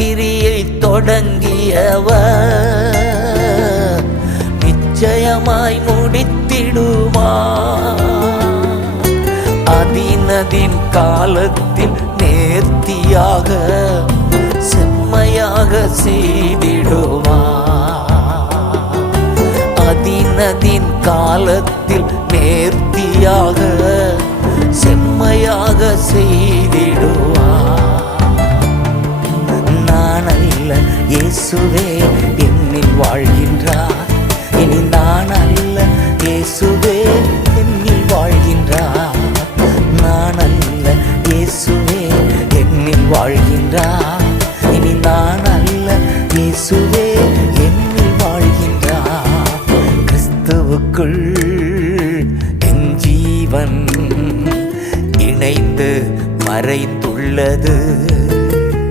நற்கிரியை தொடங்கியவர் நிச்சயமாய் முடித்திடுவார். அதினதின் காலத்தில் நேர்த்தியாக செம்மையாக செய்திடுவார். அதினதின் காலத்தில் நேர்த்தியாக செம்மையாக செய்திடுவார். நான் அல்ல இயேசுவே என்னில் வாழ்கின்றார். இனி நான் அல்ல இயேசுவே என்னில் வாழ்கின்றார். நான் அல்ல இயேசுவே என்னில் வாழ்கின்றார். இனி நான் அல்ல இயேசுவே என்னில் வாழ்கின்றார். கிறிஸ்துவுக்குள் என் ஜீவன் இணைந்து மறைந்துள்ளது.